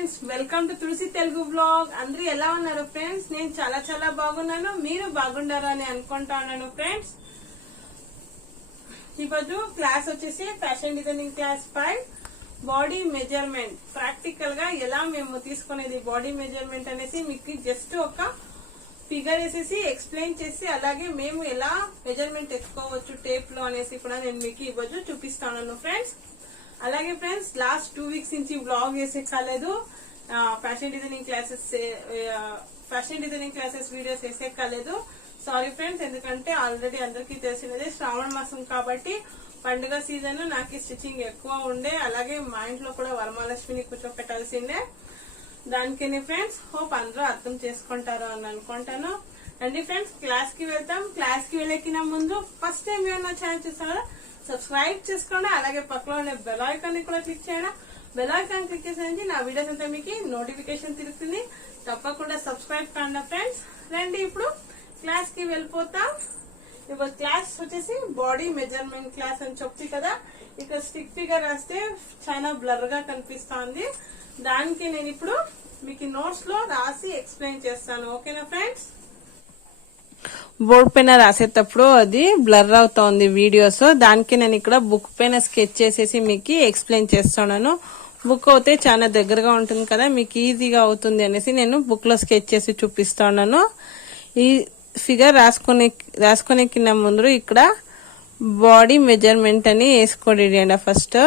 Friends, welcome to Tulasi Telugu blog. అందరూ ఎలా ఉన్నారు ఫ్రెండ్స్? నేను చాలా బాగున్నాను. మీరు బాగుండారు అని అనుకుంటున్నాను ఫ్రెండ్స్. ఈరోజు క్లాస్ వచ్చేసి fashion designing class 5 body measurement. Practical గా ఎలా మేము తీసుకునేది బాడీ మెజర్మెంట్ అనేసి మీకు జస్ట్ ఒక ఫిగర్ వేసేసి ఎక్స్ప్లెయిన్ చేసి, అలాగే మేము ఎలా మెజర్మెంట్ తెచ్చుకోవచ్చు టేప్ లో అనేసి కూడా నేను మీకు ఈరోజు చూపిస్తాను ఫ్రెండ్స్. అలాగే ఫ్రెండ్స్, లాస్ట్ 2 వీక్స్ నుంచి బ్లాగ్ చేసే కాలేదు. ఫ్యాషన్ డిజైనింగ్ క్లాసెస్ వీడియోస్ వేసే కాలేదు. సారీ ఫ్రెండ్స్, ఎందుకంటే ఆల్రెడీ అందరికీ తెలిసినదే శ్రావణ మాసం కాబట్టి పండుగ సీజన్ నాకు స్టిచ్చింగ్ ఎక్కువ ఉండే, అలాగే మా ఇంట్లో కూడా వరమహాలక్ష్మిని కూర్చోపెట్టాల్సిందే. దానికని ఫ్రెండ్స్, హోప్ అందరూ అర్థం చేసుకుంటారు అని అనుకుంటాను. అండి ఫ్రెండ్స్, క్లాస్ కి వెళ్తాం. క్లాస్ కి వెళ్ళకిన ముందు ఫస్ట్ టైం ఏమన్నా ఛానల్ చూస్తారా సబ్స్క్రైబ్ చేసుకోండి, అలాగే పక్కలో ఉండే బెల్ ఐకాన్ ని కూడా క్లిక్ చేయండి. బెల్ ఐకాన్ క్లిక్ చేసేది నా వీడియోస్ అంతా మీకు నోటిఫికేషన్ తిరుగుతుంది. తప్పకుండా సబ్స్క్రైబ్ కండి ఫ్రెండ్స్. రండి ఇప్పుడు క్లాస్ కి వెళ్ళిపోతాం. ఇప్పుడు క్లాస్ వచ్చేసి బాడీ మెజర్మెంట్ క్లాస్ అని చెప్తే కదా, ఇక్కడ స్టిక్ ఫిగర్ రాస్తే చాలా బ్లర్ గా కనిపిస్తుంది. దానికి నేను ఇప్పుడు మీకు నోట్స్ లో రాసి ఎక్స్ప్లెయిన్ చేస్తాను. ఓకేనా ఫ్రెండ్స్? బోర్డ్ పైన రాసేటప్పుడు అది బ్లర్ అవుతోంది వీడియోస్. దానికి నేను ఇక్కడ బుక్ పైన స్కెచ్ చేసేసి మీకు ఎక్స్ప్లెయిన్ చేస్తున్నాను. బుక్ అయితే చాలా దగ్గరగా ఉంటుంది కదా, మీకు ఈజీగా అవుతుంది అనేసి నేను బుక్ లో స్కెచ్ చేసి చూపిస్తున్నాను. ఈ ఫిగర్ రాసుకునే కింద ముందు ఇక్కడ బాడీ మెజర్మెంట్ అని వేసుకోండి ఫస్ట్.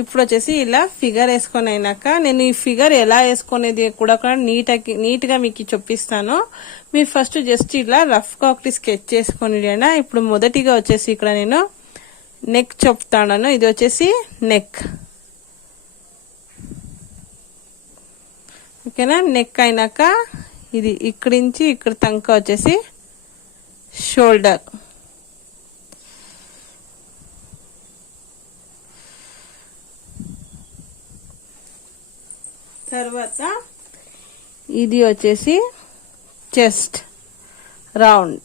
ఇప్పుడు వచ్చేసి ఇలా ఫిగర్ వేసుకొని అయినాక నేను ఈ ఫిగర్ ఎలా వేసుకునేది కూడా నీట్ గా మీకు చూపిస్తాను. మీరు ఫస్ట్ జస్ట్ ఇలా రఫ్ గా ఒకటి స్కెచ్ చేసుకొని. ఇప్పుడు మొదటిగా వచ్చేసి ఇక్కడ నేను నెక్ చెప్తాను. ఇది వచ్చేసి నెక్, ఓకేనా? నెక్ అయినాక ఇది ఇక్కడి నుంచి ఇక్కడ తంక వచ్చేసి షోల్డర్, తర్వాత ఇది వచ్చేసి చెస్ట్ రౌండ్,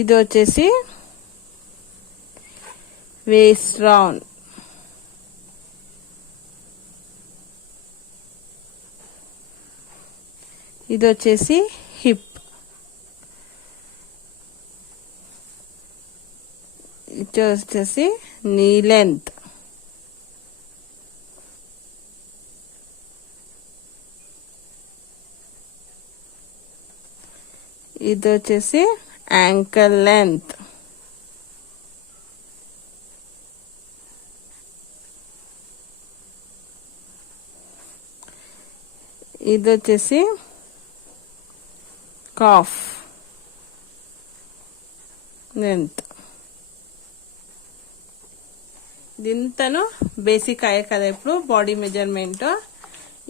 ఇది వచ్చేసి వేస్ట్ రౌండ్, ఇది వచ్చేసి హిప్, ఇది వచ్చేసి నీ లెంత్, ఇది వచ్చేసి యాంకల్ లెంత్, ఇది వచ్చేసి కాఫ్ లెంత్. దీంతను బేసిక్ అయ్యే కదా ఇప్పుడు బాడీ మెజర్మెంట్.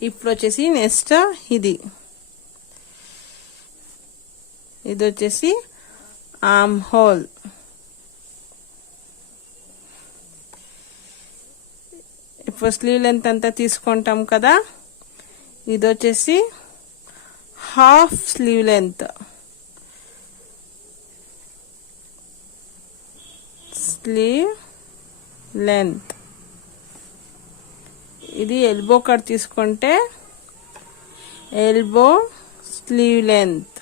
ఇప్పుడు వచ్చేసి నెక్స్ట్ ఇది వచ్చేసి ఆర్మ్ హోల్, ఇప్పుడు స్లీవ్ లెంత్ అంతా తీసుకుంటాం కదా, ఇది వచ్చేసి half sleeve length, sleeve length. ఇది ఎల్బో కట్ తీసుకుంటే ఎల్బో స్లీవ్ లెంత్.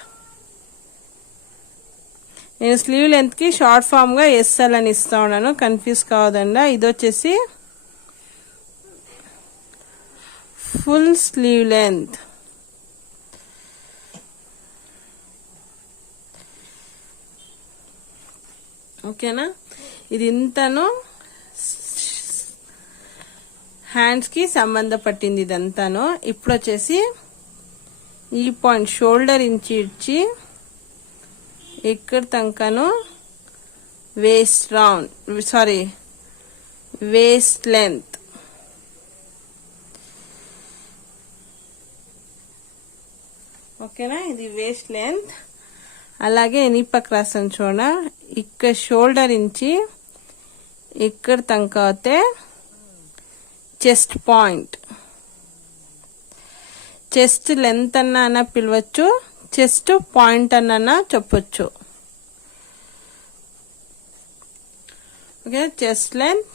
నేను స్లీవ్ లెంత్ కి షార్ట్ ఫామ్ గా ఎస్ఎల్ అని ఇస్తా ఉన్నాను, కన్ఫ్యూజ్ కావద్దండి. ఇది వచ్చేసి ఫుల్ స్లీవ్ లెంత్, ఓకేనా? ఇది ఇంతను హ్యాండ్స్ కి సంబంధపట్టింది ఇదంతాను. ఇప్పుడు వచ్చేసి ఈ పాయింట్ షోల్డర్ ఇంచి ఇచ్చి ఇక్కడ తంకను వేస్ట్ లెంత్, ఓకేనా? ఇది వేస్ట్ లెంత్. అలాగే ఎనీ పక్క రాసాను చూడ, ఇక్కడ షోల్డర్ ఇంచి ఇక్కడ తంక అయితే చెస్ట్ పాయింట్. చెస్ట్ లెంత్ అన్న పిలవచ్చు, చెస్ట్ పాయింట్ అన్న చెప్పొచ్చు. ఓకే, చెస్ట్ లెంత్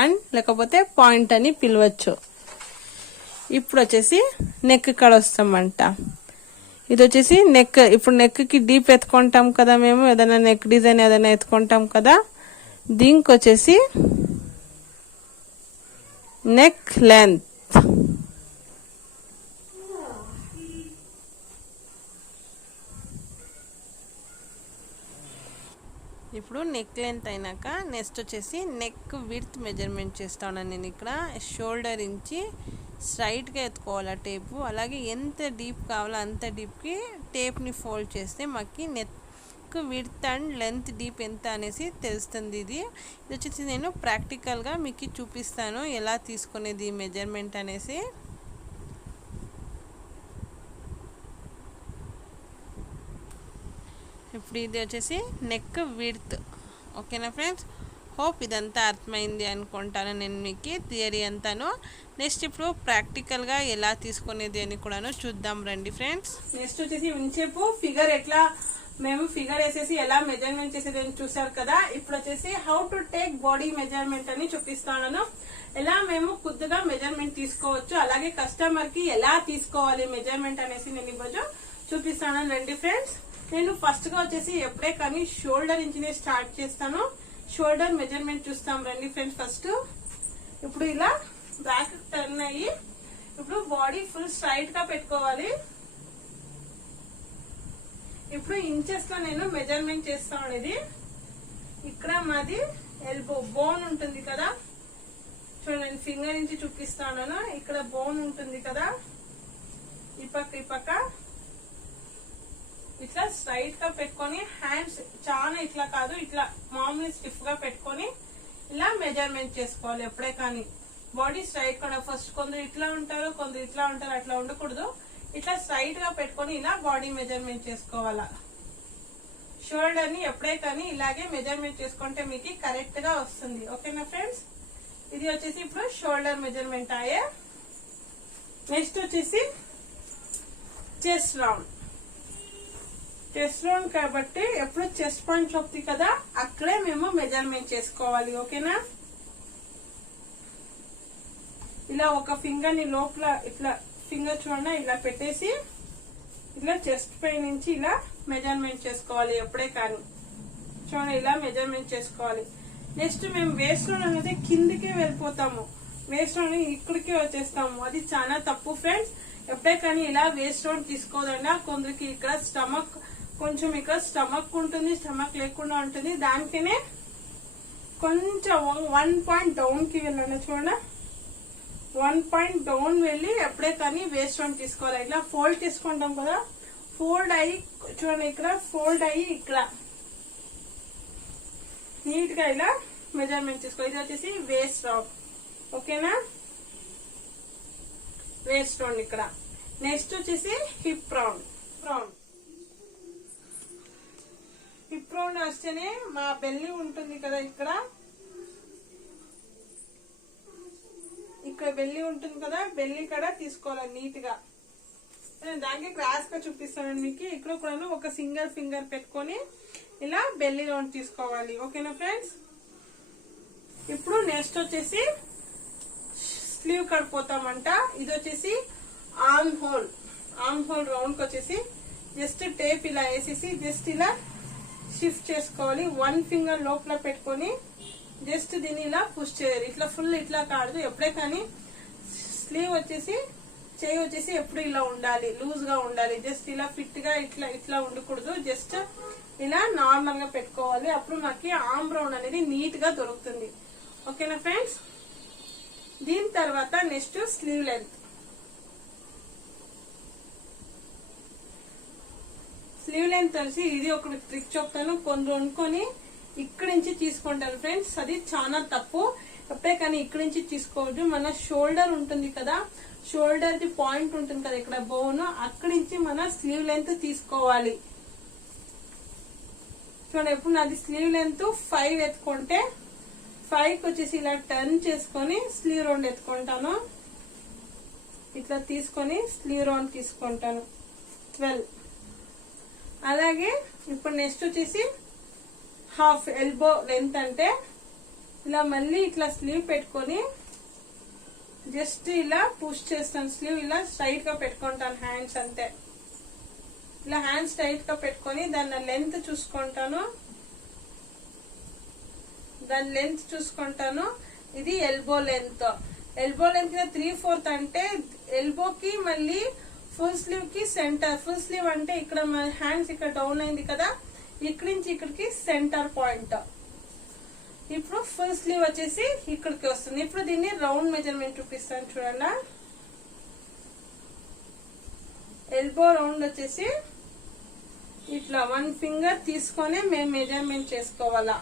అండ్ లేకపోతే పాయింట్ అని పిలవచ్చు. ఇప్పుడు వచ్చేసి నెక్ కాడ వస్తామంట. ఇది వచ్చేసి నెక్. ఇప్పుడు నెక్ కి డీప్ ఎత్తుకుంటాం కదా మేము, ఏదైనా నెక్ డిజైన్ ఏదైనా ఎత్తుకుంటాం కదా, దీనికి వచ్చేసి నెక్ లెంత్. ఇప్పుడు నెక్ లెంత్ అయినాక నెక్స్ట్ వచ్చేసి నెక్ విడ్త్ మెజర్మెంట్ చేస్తాను నేను. ఇక్కడ షోల్డర్ నుంచి స్ట్రైట్గా ఎత్తుకోవాలి టేపు. అలాగే ఎంత డీప్ కావాలో అంత డీప్కి టేప్ని ఫోల్డ్ చేస్తే మాకు neck width and length deep ఎంత అనేసి తెలుస్తుంది. ఇది వచ్చేసి నేను ప్రాక్టికల్గా మీకు చూపిస్తాను ఎలా తీసుకునేది మెజర్మెంట్ అనేసి. ఇప్పుడు ఇది వచ్చేసి నెక్ విడ్త్. ఓకేనా ఫ్రెండ్స్, హోప్ ఇదంతా అర్థమైంది అనుకుంటాను నేను మీకు థియరీ అంతాను. నెక్స్ట్ ఇప్పుడు ప్రాక్టికల్గా ఎలా తీసుకునేది అని కూడాను చూద్దాం రండి ఫ్రెండ్స్. నెక్స్ట్ వచ్చేసి ఇంచేపు ఫిగర్ ఎట్లా మేము ఫిగర్ వేసేసి ఎలా మెజర్మెంట్ చేసేది అని చూసారు కదా. ఇప్పుడు వచ్చేసి how to take body measurement అని చూపిస్తాను. ఎలా మేము కొద్దిగా మెజర్మెంట్ తీసుకోవచ్చు, అలాగే కస్టమర్ కి ఎలా తీసుకోవాలి మెజర్మెంట్ అనేసి నేను ఈరోజు చూపిస్తాను రండి ఫ్రెండ్స్. నేను ఫస్ట్ గా వచ్చేసి ఎప్పుడే కానీ షోల్డర్ నుంచి స్టార్ట్ చేస్తాను. షోల్డర్ మెజర్మెంట్ చూస్తాం రండి ఫ్రెండ్స్. ఫస్ట్ ఇప్పుడు ఇలా బ్యాక్ టర్న్ అయ్యి ఇప్పుడు బాడీ ఫుల్ స్ట్రైట్ గా పెట్టుకోవాలి. ఇప్పుడు ఇంచెస్ లో నేను మెజర్మెంట్ చేస్తాను. ఇది ఇక్కడ మాది ఎల్బో బోన్ ఉంటుంది కదా, చూడండి నేను ఫింగర్ నుంచి చూపిస్తాను. ఇక్కడ బోన్ ఉంటుంది కదా, ఈ పక్క ఇట్లా స్ట్రైట్ గా పెట్టుకొని హ్యాండ్స్ చాలా ఇట్లా కాదు, ఇట్లా మామూలు స్టిఫ్ గా పెట్టుకొని ఇలా మెజర్మెంట్ చేసుకోవాలి. ఎప్పుడే కానీ బాడీ స్ట్రైట్ కూడా ఫస్ట్ కొందరు ఇట్లా ఉంటారు, కొందరు ఇట్లా ఉంటారు, అట్లా ఉండకూడదు. ఇట్లా స్ట్రైట్ గా పెట్టుకొని ఇలా బాడీ మెజర్మెంట్ చేసుకోవాలా. షోల్డర్ ని ఎప్పుడే కానీ ఇలాగే మెజర్మెంట్ చేసుకుంటే మీకు కరెక్ట్ గా వస్తుంది. ఓకేనా ఫ్రెండ్స్, ఇది వచ్చేసి ఇప్పుడు షోల్డర్ మెజర్మెంట్ అయ్యే. నెక్స్ట్ వచ్చేసి చెస్ట్ రౌండ్. చెస్ట్ రౌండ్ కాబట్టి ఎప్పుడు చెస్ట్ పాయింట్ వస్తుంది కదా, అక్కడే మేము మెజర్మెంట్ చేసుకోవాలి. ఓకేనా, ఇలా ఒక ఫింగర్ ని లోపల ఇట్లా ఫింగర్ చూడండి ఇలా పెట్టేసి ఇట్లా చెస్ట్ పై నుంచి ఇలా మెజర్మెంట్ చేసుకోవాలి. ఎప్పుడే కానీ చూడండి ఇలా మెజర్మెంట్ చేసుకోవాలి. నెక్స్ట్ మేము వేస్ట్ లోన్ అనేది కిందికే వెళ్ళిపోతాము, వేస్ట్ లోన్ ఇక్కడికే వచ్చేస్తాము. అది చాలా తప్పు ఫ్రెండ్స్. ఎప్పుడే కానీ ఇలా వేస్ట్ లోన్ తీసుకోదండి. కొందరికి ఇక్కడ స్టమక్ కొంచెం ఇక్కడ స్టమక్ ఉంటుంది, స్టమక్ లేకుండా ఉంటుంది. దానికనే కొంచెం 1 పాయింట్ డౌన్ కి వెళ్ళండి. చూడండి 1 పాయింట్ డౌన్ వెళ్ళి ఎప్పుడే కానీ వేస్ట్ రౌండ్ తీసుకోవాలి. ఇట్లా ఫోల్డ్ తీసుకుంటాం కదా, ఫోల్డ్ అయ్యి చూడండి ఇక్కడ ఫోల్డ్ అయ్యి ఇక్కడ నీట్ గా ఇలా మెజర్మెంట్ తీసుకోవాలి. ఇది వచ్చేసి వేస్ట్ రౌండ్. ఓకేనా, వేస్ట్ రౌండ్ ఇక్కడ. నెక్స్ట్ వచ్చేసి హిప్ రౌండ్. హిప్ రౌండ్ వస్తేనే మా బెల్లి ఉంటుంది కదా, ఇక్కడ బెల్లి ఉంటుంది కదా, బెల్లి కూడా తీసుకోవాలి నీట్ గా. దానికి క్రాస్ గా చూపిస్తాను మీకు. ఇక్కడ కూడా ఒక సింగిల్ ఫింగర్ పెట్టుకొని ఇలా బెల్లి రౌండ్ తీసుకోవాలి. ఓకేనా ఫ్రెండ్స్, ఇప్పుడు నెక్స్ట్ వచ్చేసి స్లీవ్ కడిపోతామంట. ఇది వచ్చేసి ఆర్మ్ హోల్ రౌండ్ కి వచ్చేసి జస్ట్ టేప్ ఇలా వేసేసి జస్ట్ ఇలా షిఫ్ట్ చేసుకోవాలి. 1 ఫింగర్ లోపల పెట్టుకొని జస్ట్ దీన్ని ఇలా పుష్ చేయాలి. ఇట్లా ఫుల్ ఇట్లా కాదు. ఎప్పుడే కానీ స్లీవ్ వచ్చేసి చేయి వచ్చేసి ఎప్పుడు ఇలా ఉండాలి, లూజ్ గా ఉండాలి. జస్ట్ ఇలా ఫిట్ గా ఇట్లా ఉండకూడదు. జస్ట్ ఇలా నార్మల్ గా పెట్టుకోవాలి. అప్పుడు మాకు ఆర్మ్ రౌండ్ అనేది నీట్ గా దొరుకుతుంది. ఓకేనా ఫ్రెండ్స్, దీని తర్వాత next sleeve length. Sleeve length వచ్చి ఇది ఒక ట్రిక్ చెప్తాను. కొందరు అనుకొని ఇక్కడి నుంచి తీసుకుంటారు ఫ్రెండ్స్, అది చాలా తప్పు. ఎప్పుడే కానీ ఇక్కడి నుంచి తీసుకోవద్దు. మన షోల్డర్ ఉంటుంది కదా, షోల్డర్ ది పాయింట్ ఉంటుంది కదా ఇక్కడ బోన్, అక్కడి నుంచి మన స్లీవ్ లెంత్ తీసుకోవాలి. చూడండి ఇప్పుడు నాది స్లీవ్ లెంత్ 5 ఎత్తుకుంటే 5కి వచ్చేసి ఇలా టర్న్ చేసుకొని స్లీవ్ రౌండ్ ఎత్తుకుంటాను. ఇట్లా తీసుకొని స్లీవ్ రౌండ్ తీసుకుంటాను 12. అలాగే ఇప్పుడు నెక్స్ట్ వచ్చేసి హాఫ్ ఎల్బో లెంత్ అంటే ఇలా మళ్ళీ ఇట్లా స్లీవ్ పెట్టుకొని జస్ట్ ఇలా పుష్ చేస్తాను. స్లీవ్ ఇలా స్ట్రైట్ గా పెట్టుకుంటాను, హ్యాండ్స్ అంతే. ఇలా హ్యాండ్స్ స్ట్రైట్ గా పెట్టుకొని దాని లెంత్ చూసుకుంటాను. ఇది ఎల్బో లెంత్. ఎల్బో లెంత్ 3/4 అంటే ఎల్బోకి మళ్ళీ ఫుల్ స్లీవ్ కి సెంటర్. ఫుల్ స్లీవ్ అంటే ఇక్కడ మన హ్యాండ్స్ ఇక్కడ డౌన్ అయింది కదా, ఇక్కడి నుంచి ఇక్కడికి సెంటర్ పాయింట్. ఇప్పుడు ఫుల్ స్లీవ్ వచ్చేసి ఇక్కడికి వస్తుంది. ఇప్పుడు దీన్ని రౌండ్ మెజర్మెంట్ చూపిస్తాను చూడండి. ఎల్బో రౌండ్ వచ్చేసి ఇట్లా 1 ఫింగర్ తీసుకొని మేము మెజర్మెంట్ చేసుకోవాలా.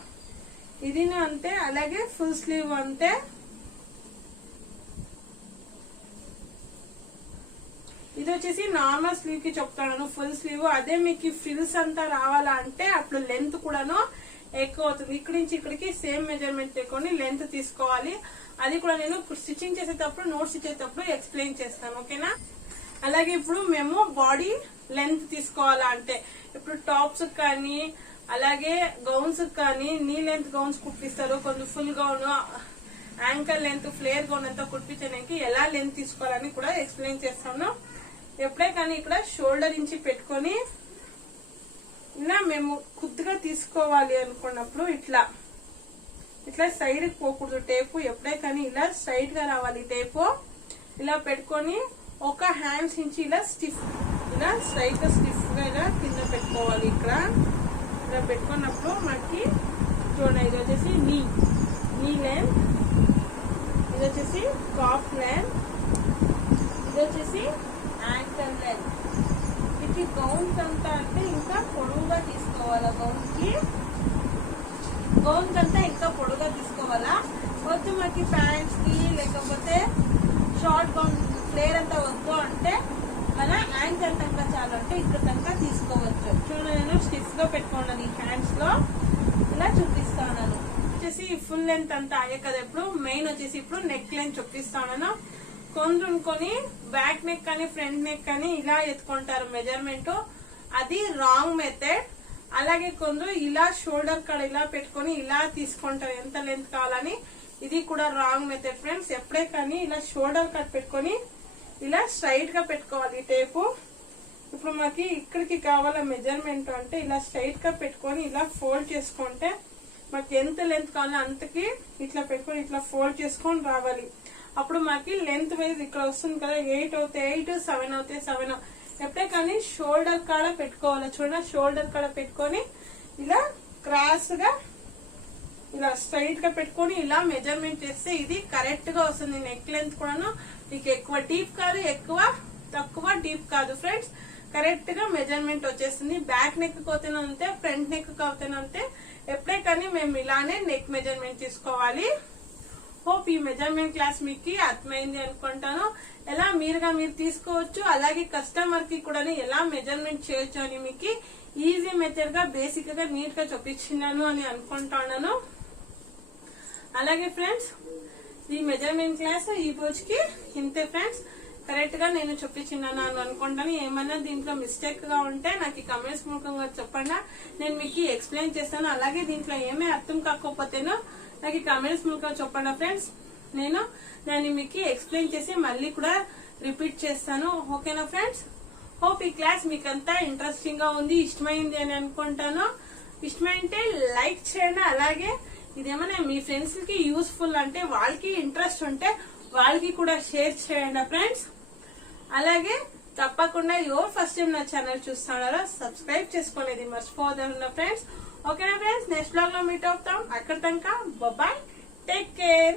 ఇది అంతే. అలాగే ఫుల్ స్లీవ్ అంతే. ఇది వచ్చేసి నార్మల్ స్లీవ్ కి చెప్తాను, ఫుల్ స్లీవ్. అదే మీకు ఫ్రిల్స్ అంతా రావాలా అంటే అప్పుడు లెంత్ కూడాను ఎక్కువ అవుతుంది. ఇక్కడి నుంచి ఇక్కడికి సేమ్ మెజర్మెంట్ లేకొని లెంత్ తీసుకోవాలి. అది కూడా నేను స్టిచ్చింగ్ చేసేటప్పుడు, నోట్స్ ఇచ్చేటప్పుడు ఎక్స్ప్లెయిన్ చేస్తాను, ఓకేనా. అలాగే ఇప్పుడు మేము బాడీ లెంత్ తీసుకోవాలా అంటే ఇప్పుడు టాప్స్ కానీ అలాగే గౌన్స్ కానీ నీ లెంత్ గౌన్స్ కుట్టిస్తారు. కొంచెం full gown, ankle length, flare gown అంతా కుట్టించడానికి ఎలా లెంత్ తీసుకోవాలని కూడా ఎక్స్ప్లెయిన్ చేస్తాను. ఎప్పుడే కానీ ఇక్కడ షోల్డర్ నుంచి పెట్టుకొని ఇలా మేము కొద్దిగా తీసుకోవాలి అనుకున్నప్పుడు ఇట్లా సైడ్ పోకూడదు టేపు. ఎప్పుడే కానీ ఇలా స్ట్రైట్ గా రావాలి టేపు. ఇలా పెట్టుకొని ఒక హ్యాండ్స్ నుంచి ఇలా స్ట్రైట్ గా స్టిఫ్ గా కింద పెట్టుకోవాలి. ఇక్కడ ఇలా పెట్టుకున్నప్పుడు మనకి చూడండి, ఇది వచ్చేసి నీ లెంత్, ఇది వచ్చేసి కాఫ్ లెంత్, ఇది వచ్చేసి యాంకల్ లెంత్. ఇది గౌన్స్ అంతా అంటే ఇంకా పొడవుగా తీసుకోవాలా. గౌన్స్ అంతా ఇంకా పొడవుగా తీసుకోవాలా. వద్దు మనకి ప్యాంట్స్ కి లేకపోతే షార్ట్ గౌన్ ఫ్లేర్ అంతా వద్దు అంటే మన యాంకల్ తనక చాలు అంటే ఇక్కడ తనక తీసుకోవచ్చు. చూడండి, నేను స్టిఫ్ గా పెట్టుకున్నాను ఈ హ్యాండ్స్ లో, ఇలా చూపిస్తాను. వచ్చేసి ఫుల్ లెంత్ అంతా అయ్యే కదా. ఇప్పుడు మెయిన్ వచ్చేసి ఇప్పుడు నెక్ లెంత్ చూపిస్తాను. కొందరుకొని బ్యాక్ నెక్ కానీ ఫ్రంట్ నెక్ కానీ ఇలా ఎత్తుకుంటారు మెజర్మెంట్, అది రాంగ్ మెథడ్. అలాగే కొందరు ఇలా షోల్డర్ కాడ ఇలా పెట్టుకొని ఇలా తీసుకుంటారు ఎంత లెంత్ కావాలని, ఇది కూడా రాంగ్ మెథడ్ ఫ్రెండ్స్. ఎప్పుడే కానీ ఇలా షోల్డర్ కట్ పెట్టుకొని ఇలా స్ట్రైట్ గా పెట్టుకోవాలి టేపు. ఇప్పుడు మనకి ఇక్కడికి కావాల మెజర్మెంట్ అంటే ఇలా స్ట్రైట్ గా పెట్టుకొని ఇలా ఫోల్డ్ చేసుకుంటే మనకి ఎంత లెంత్ కావాలో అంతకి ఇట్లా పెట్టుకొని ఇట్లా ఫోల్డ్ చేసుకొని రావాలి. అప్పుడు మనకి లెంత్ వైజ్ ఇక్కడ వస్తుంది కదా, 8 అవుతే 8, 7 అవుతే 7. ఎప్పుడే కానీ షోల్డర్ కాడ పెట్టుకోవాలి. చూడండి, షోల్డర్ కాడ పెట్టుకొని ఇలా క్రాస్ గా ఇలా స్ట్రైట్ గా పెట్టుకొని ఇలా మెజర్మెంట్ చేస్తే ఇది కరెక్ట్ గా వస్తుంది. నెక్ లెంత్ కూడాను మీకు ఎక్కువ డీప్ కాదు, తక్కువ డీప్ కాదు ఫ్రెండ్స్. కరెక్ట్ గా మెజర్మెంట్ వచ్చేస్తుంది. బ్యాక్ నెక్ కోతేనే అంతే, ఫ్రంట్ నెక్ కోతేనే అంతే. ఎప్పుడే కానీ మేము ఇలానే నెక్ మెజర్మెంట్ తీసుకోవాలి. హోప్ ఈ మెజర్మెంట్ క్లాస్ మీకు అర్థమైంది అనుకుంటాను. ఎలా మీరు తీసుకోవచ్చు, అలాగే కస్టమర్ కి కూడా ఎలా మెజర్మెంట్ చేయొచ్చు అని మీకు ఈజీ మెథడ్ గా బేసిక్ గా నీట్ గా చూపించినాను అని అనుకుంటున్నాను. అలాగే ఫ్రెండ్స్, ఈ మెజర్మెంట్ క్లాస్ ఈ రోజుకి ఇంతే ఫ్రెండ్స్. కరెక్ట్ గా నేను చూపించినాను అని అనుకుంటాను. ఏమన్నా దీంట్లో మిస్టేక్ గా ఉంటే నాకు కమెంట్స్ మూలంగా చెప్పండి, నేను మీకు ఎక్స్ప్లెయిన్ చేస్తాను. అలాగే దీంట్లో ఏమీ అర్థం కాకపోతేనో నాకు కమెంట్స్ మూలంగా చెప్పండి ఫ్రెండ్స్. నేను దాన్ని మీకు ఎక్స్ప్లెయిన్ చేసి మళ్ళీ కూడా రిపీట్ చేస్తాను, ఓకేనా ఫ్రెండ్స్. హోప్ ఈ క్లాస్ మీకంతా ఇంట్రెస్టింగ్ గా ఉంది, ఇష్టమైంది అని అనుకుంటాను. ఇష్టమైంటే లైక్ చేయండి. అలాగే ఇదేమన్నా మీ ఫ్రెండ్స్ కి యూస్ఫుల్ అంటే వాళ్ళకి ఇంట్రెస్ట్ ఉంటే వాళ్ళకి కూడా షేర్ చేయండి ఫ్రెండ్స్. అలాగే తప్పకుండా ఎవరు ఫస్ట్ టైం నా ఛానల్ చూస్తున్నారో సబ్స్క్రైబ్ చేసుకునేది మర్చిపోవద్దు ఫ్రెండ్స్. ఓకేనా ఫ్రెండ్స్, నెక్స్ట్ బ్లాగ్ లో మీట్ అవుతాం. అక్కడ దాకా బాయ్, టేక్ కేర్.